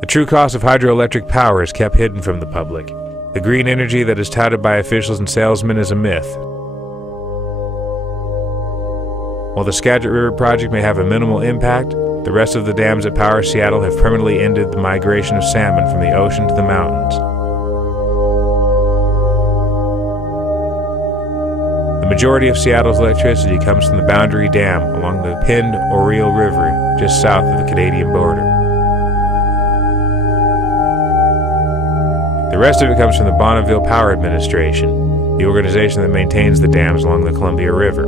The true cost of hydroelectric power is kept hidden from the public. The green energy that is touted by officials and salesmen is a myth. While the Skagit River project may have a minimal impact, the rest of the dams that power Seattle have permanently ended the migration of salmon from the ocean to the mountains. The majority of Seattle's electricity comes from the Boundary Dam along the Pend-Oreille River just south of the Canadian border. The rest of it comes from the Bonneville Power Administration, the organization that maintains the dams along the Columbia River.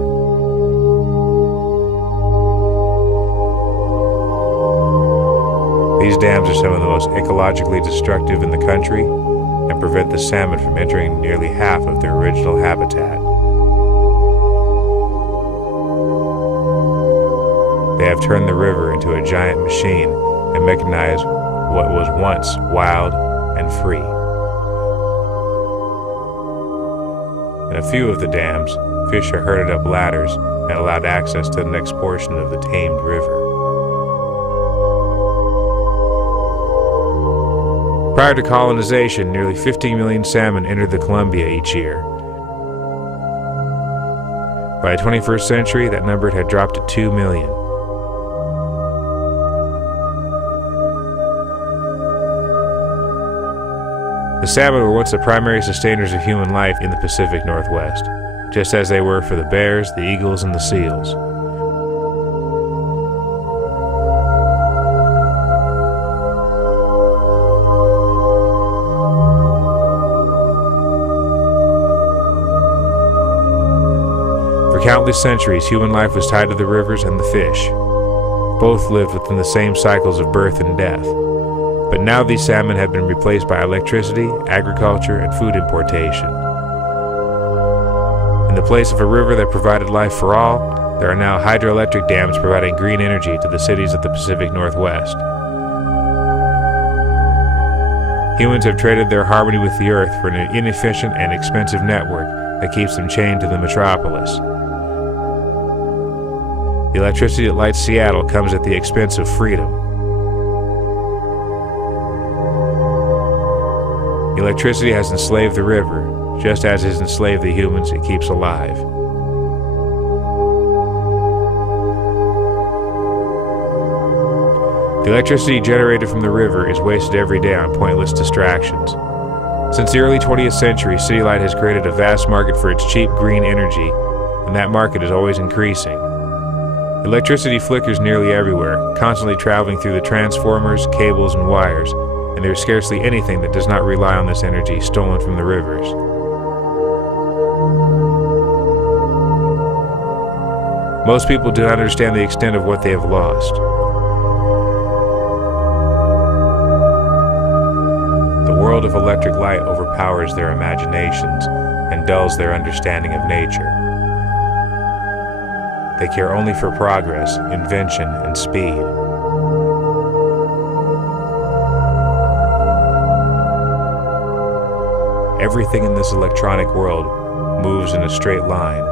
These dams are some of the most ecologically destructive in the country and prevent the salmon from entering nearly half of their original habitat. They have turned the river into a giant machine and mechanized what was once wild and free. In a few of the dams, fish are herded up ladders and allowed access to the next portion of the tamed river. Prior to colonization, nearly 50 million salmon entered the Columbia each year. By the 21st century, that number had dropped to 2 million. The salmon were once the primary sustainers of human life in the Pacific Northwest, just as they were for the bears, the eagles, and the seals. For countless centuries, human life was tied to the rivers and the fish. Both lived within the same cycles of birth and death. But now these salmon have been replaced by electricity, agriculture, and food importation. In the place of a river that provided life for all, there are now hydroelectric dams providing green energy to the cities of the Pacific Northwest. Humans have traded their harmony with the earth for an inefficient and expensive network that keeps them chained to the metropolis. The electricity that lights Seattle comes at the expense of freedom. Electricity has enslaved the river, just as it has enslaved the humans it keeps alive. The electricity generated from the river is wasted every day on pointless distractions. Since the early 20th century, City Light has created a vast market for its cheap green energy, and that market is always increasing. Electricity flickers nearly everywhere, constantly traveling through the transformers, cables, and wires, and there is scarcely anything that does not rely on this energy stolen from the rivers. Most people do not understand the extent of what they have lost. The world of electric light overpowers their imaginations and dulls their understanding of nature. They care only for progress, invention, and speed. Everything in this electronic world moves in a straight line,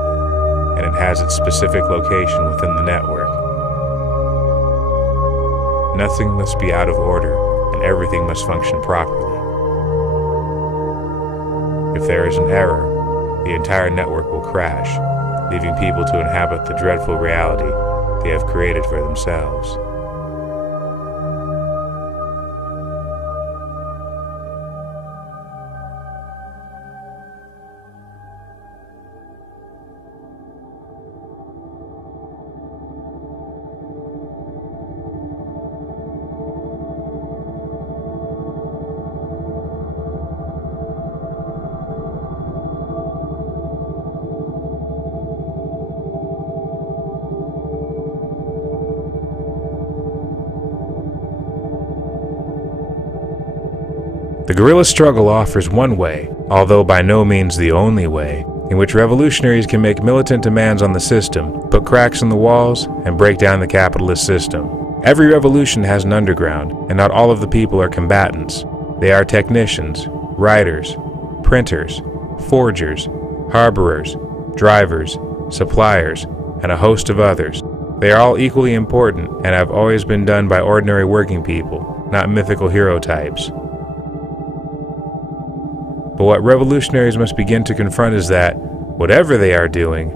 and it has its specific location within the network. Nothing must be out of order, and everything must function properly. If there is an error, the entire network will crash, leaving people to inhabit the dreadful reality they have created for themselves. The guerrilla struggle offers one way, although by no means the only way, in which revolutionaries can make militant demands on the system, put cracks in the walls, and break down the capitalist system. Every revolution has an underground, and not all of the people are combatants. They are technicians, writers, printers, forgers, harborers, drivers, suppliers, and a host of others. They are all equally important and have always been done by ordinary working people. not mythical hero types. But what revolutionaries must begin to confront is that, whatever they are doing,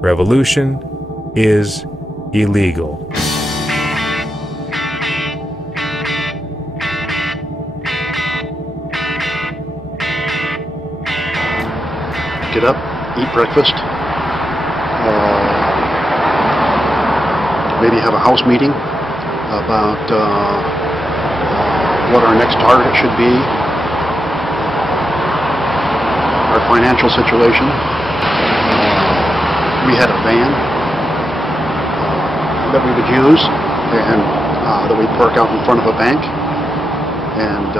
revolution is illegal. Get up, eat breakfast, maybe have a house meeting about what our next target should be, our financial situation. We had a van that we would use and that we'd park out in front of a bank, and